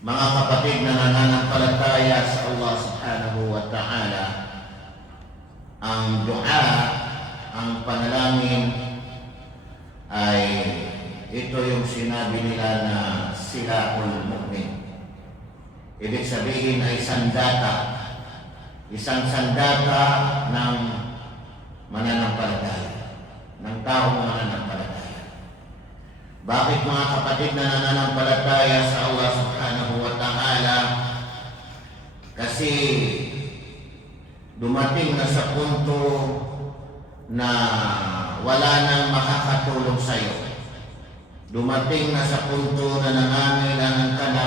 Mga kapatid na nananampalataya sa Allah subhanahu wa ta'ala, ang dua, ang panalangin ay ito yung sinabi nila na silahul mu'min. Ibig sabihin ay sandata, isang sandata ng mananampalataya, ng taong mananampalataya. Bakit mga kapatid na nananampalataya sa Allah subhanahu wa ta'ala? Kasi dumating na sa punto na wala nang makakatulong sa iyo. Dumating na sa punto na nangangailangan ka na,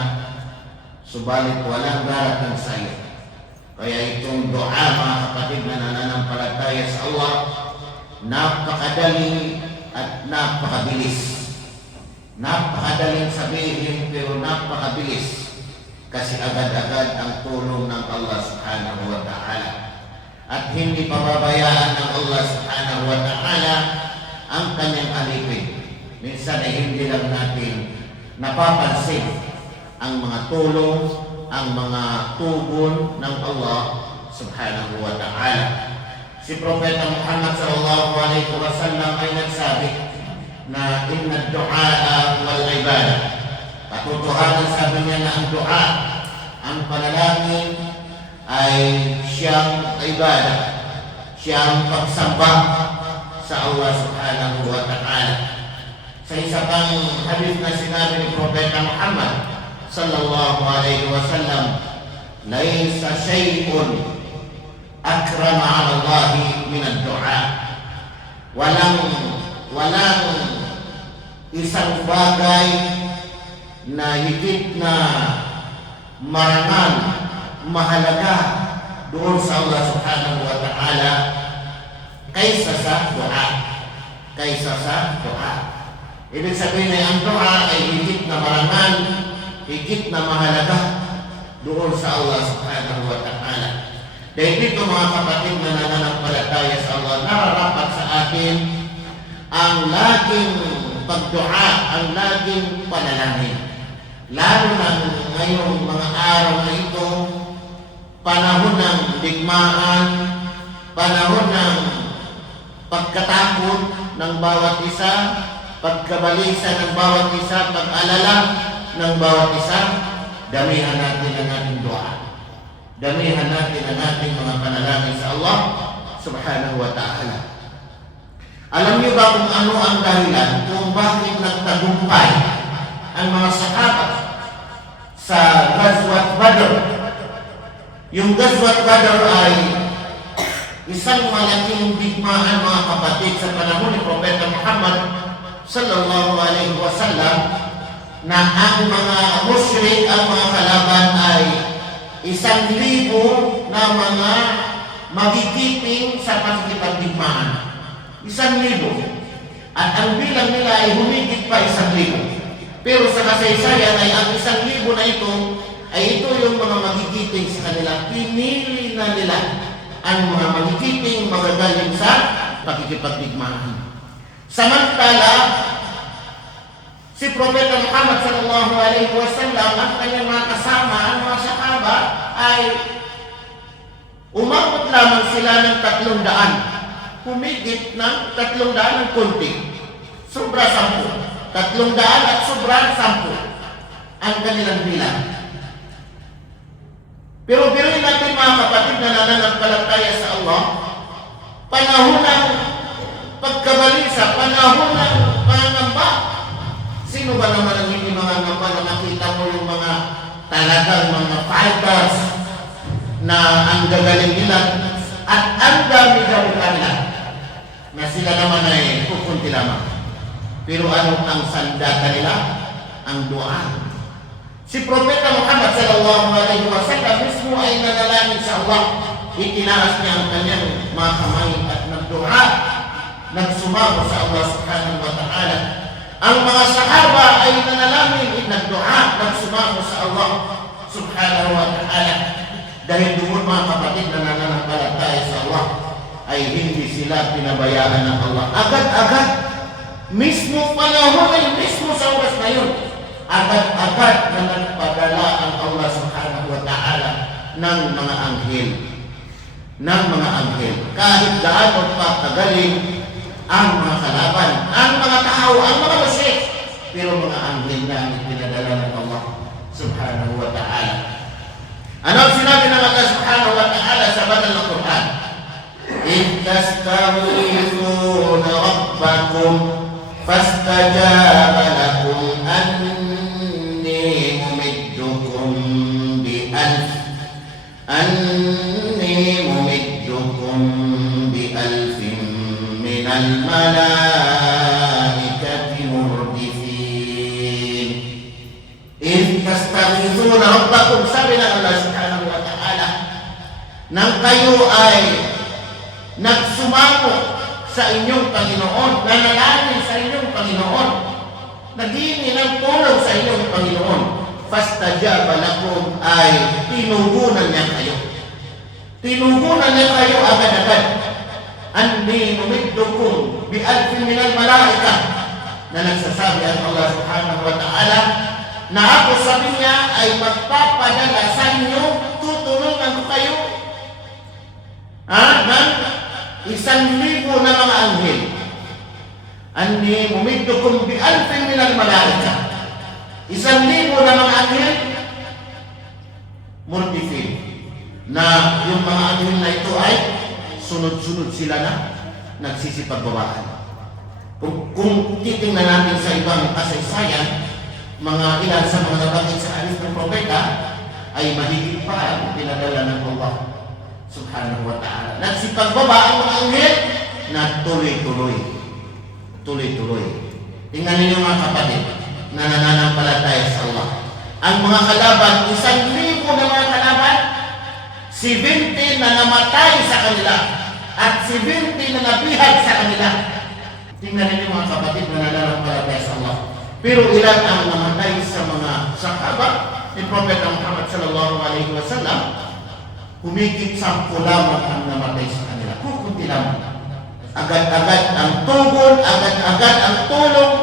subalit walang darating sa iyo. Kaya itong dua, mga kapatid na nananampalataya sa Allah, napakadali at napakabilis. Napakadaling sabihin pero napakabilis, kasi agad-agad ang tulong ng Allah subhanahu wa ta'ala. At hindi pababayaan ng Allah subhanahu wa ta'ala ang kanyang alipin. Minsan ay hindi lang natin napapansin ang mga tulong, ang mga tugon ng Allah subhanahu wa ta'ala. Si Propeta Muhammad sallallahu alaihi wasallam ay nagsabi na inna du'a wal ibadah. Katotohanan, sabi niya, na ang dua, ang panalangin ay siyang ibadah, siyang pagsamba sa Allah subhanahu wa ta'ala. Sa isa pang hadith na sinabi ni Propeta Muhammad sallallahu alaihi wasallam, laysa shay'un akrama 'ala Allah min ad-du'a. Walang isang bagay na higit na marangal, mahalaga doon sa Allah subhanahu wa ta'ala kaysa sa dua. Kaysa sa dua. Ibig sabihin ay ang dua ay higit na marangal, higit na mahalaga doon sa Allah subhanahu wa ta'ala. Dahil dito, mga kapatid na nananampalataya sa Allah, nararapat sa atin ang laging pagdua, ang laging panalangin. Lalo na ngayong mga araw na ito, panahon ng digmaan, panahon ng pagkatakot ng bawat isa, pagkabalisa ng bawat isa, pag-alala ng bawat isa. Damihan natin ang ating dua. Damihan natin ang ating mga panalangin sa Allah subhanahu wa ta'ala. Alam niyo ba kung ano ang dahilan kung bakit nagtagumpay ang mga sahabat sa Ghazwat Badr? Yung Ghazwat Badr ay isang malaking digmaan, mga kapatid, sa panahon ni Propeta Muhammad sallallahu alaihi wasallam, na ang mga musyrik, ang mga kalaban ay 1,000 na mga magigiting sa pakikipagdigmaan. 1,000. At ang bilang nila ay humigit pa 1,000. Pero sa kasaysayan ay ang 1,000 na ito ay ito yung mga magigiting sa kanila. Pinili na nila ang mga magigiting magagaling sa pakikipagdigmaan. Samantala, si Propeta Muhammad sallallahu alaihi wasallam at kanyang mga kasama, ang mga sahaba, ay umabot lamang sila ng 300. Humigit ng 300 ng konti. Sobra 10. 300 at sobra 10 ang kanilang bilang. Pero biruin natin, mga kapatid na nananampalataya sa Allah, panahon ng pagkabalisa, panahon ng pangangamba. Sino ba naman ang hindi mangangamba na nakita mo yung mga talagang mga fighters na ang gagaling nila at ang dami-dami kanila, na sila naman ay pupunti lamang. Pero ano ang sandata nila? Ang dua. Si Propeta Muhammad sallallahu alaihi wasallam mismo ay nanalangin sa Allah. Itinaas niya ang kanyang mga kamay at nagdua, nagsumamo sa Allah subhanahu wa ta'ala. Ang mga sahaba ay nanalangin at nagdua, nagsumamo sa Allah subhanahu wa ta'ala. Dahil doon, mga kapatid na nananampalataya sa Allah, ay hindi sila pinabayaan ng Allah. Agad-agad, mismo panahon ay mismo sa oras na yun, agad-agad na nagpadala ang Allah subhanahu wa ta'ala ng mga anghel. Kahit gaano pa kagaling ang mga kalaban, ang mga tao, ang mga musyrik, pero mga anghel na ang pinadala ng Allah subhanahu wa ta'ala. Ano ang sinabi ng Allah subhanahu wa ta'ala sa banal na Quran? إِذْ تَسْتَغِيثُونَ رَبَّكُمْ فَاسْتَجَابَ لَكُمْ أَنِّي مُمِدُّكُمْ بِأَلْفٍ مِّنَ الْمَلَائِكَةِ مُرْدِفِينَ إِذْ تَسْتَغِيثُونَ رَبَّكُمْ, sabi ng Allah subhanahu wa ta'ala, nang kayo ay nagsumamo sa inyong Panginoon, nanalangin sa inyong Panginoon, naghingi ng tulong sa inyong Panginoon, fastajaba lakum, ay tinugunan niya kayo. Tinugunan niya kayo agad-agad. Anni numiddukum bi'alfin minal malaika, na nagsasabi ang Allah subhanahu wa ta'ala na ako, sabi niya, ay magpapadala sa inyo, tutulungan ko kayo ng 1,000 na mga anghel. Anni mumiddukum bi'alfin minal malaika, 1,000 na mga anghel murdifin, na yung mga anghel na ito ay sunod-sunod sila na nagsisipagbabaan. Kung titingnan natin sa ibang kasaysayan, mga ilan sa mga nabanggit sa hadith ng propeta ay mahigit pa ang pinadala ng Allah subhanahu wa ta'ala. Nagsipagbaba ang mga anghel na tuloy-tuloy. Tingnan ninyo mga kapatid na nananampalataya sa Allah. Ang mga kalaban, 1,000 na mga kalaban, 70 na namatay sa kanila at 70 na nabihag sa kanila. Tingnan ninyo mga kapatid na nananampalataya sa Allah. Pero ilan ang namatay sa mga sahaba ni Propeta Muhammad sallallahu alaihi wasallam? Humigit 10 lamang ang namatay sa kanila. Kukunti lamang. Agad-agad ang tugon, agad-agad ang tulong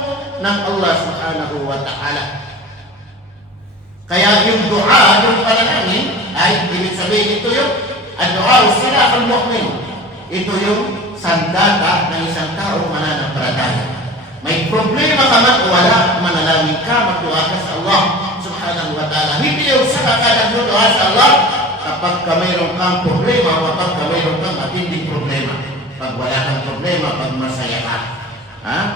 ng Allah subhanahu wa ta'ala. Kaya yung dua, yung panalangin, ay ibig sabihin ito yung ad-dua usilah al-mu'min. Ito yung sandata ng isang taong mananampalataya. May problema ka man o wala, manalangin ka, magdua ka sa Allah subhanahu wa ta'ala. Hindi yung saka ka nagdua sa Allah kapag mayroon kang problema, kapag mayroon kang matinding problema. Pag wala kang problema, pag masaya ka.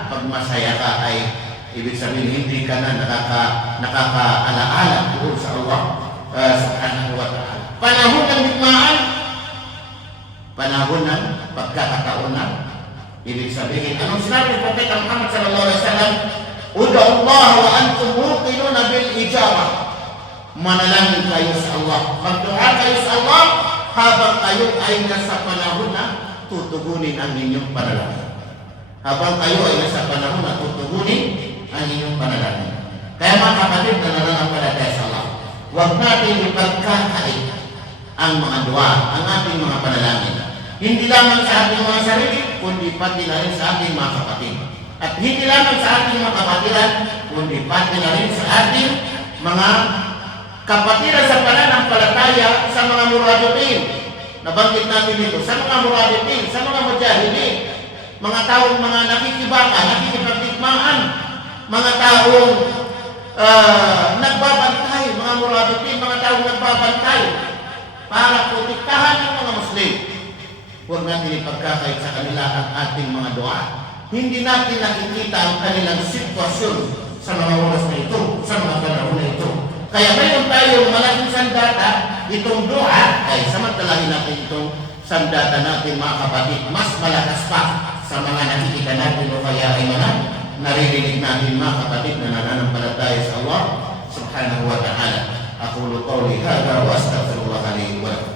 Pag masaya ka ay ibig sabihin hindi ka na nakakaalaala doon sa Allah subhanahu wa ta'ala. Panahon ng bigmaan, panahon ng pagkakataonan. Ibig sabihin, anong sinabi ng Propeta Muhammad sallallahu alaihi wasallam? Ud'u Allah wa antum muqinuna bil ijabah. Manalangin kayo sa Allah. Magdua kayo sa Allah habang kayo ay nasa panahon na tutugunin ang inyong panalangin. Habang kayo ay nasa panahon na tutugunin ang inyong panalangin. Kaya mga kapatid na nananampalataya sa Allah, huwag natin ipagkakait ang mga dua, ang ating mga panalangin. Hindi lamang sa ating mga sarili, kundi pati na rin sa ating mga kapatid. At hindi lamang sa ating mga kapatiran, kundi pati na rin sa ating mga kapatiran sa pananampalataya sa mga muraditin. Nabanggit natin dito, sa mga muraditin, sa mga mujahidin, mga taong mga nakikibaka, nakikipagtikmaan, mga taong nagbabantay, mga muraditin, mga taong nagbabantay para protektahan ng mga Muslim. Huwag natin ipagkakait sa kanila ang ating mga dua. Hindi natin nakikita ang kanilang sitwasyon sa mga oras na ito, sa mga panahon na ito. Kaya mayroon tayong malaking sandata, itong dua, ay samantalahin natin itong sandata natin mga kapatid. Mas malakas pa sa mga nakikita natin o kaya ay mga naririnig natin mga kapatid na nananampalataya sa Allah subhanahu wa ta'ala. Aqulu qawli hadha wa astaghfirullah li wa lakum.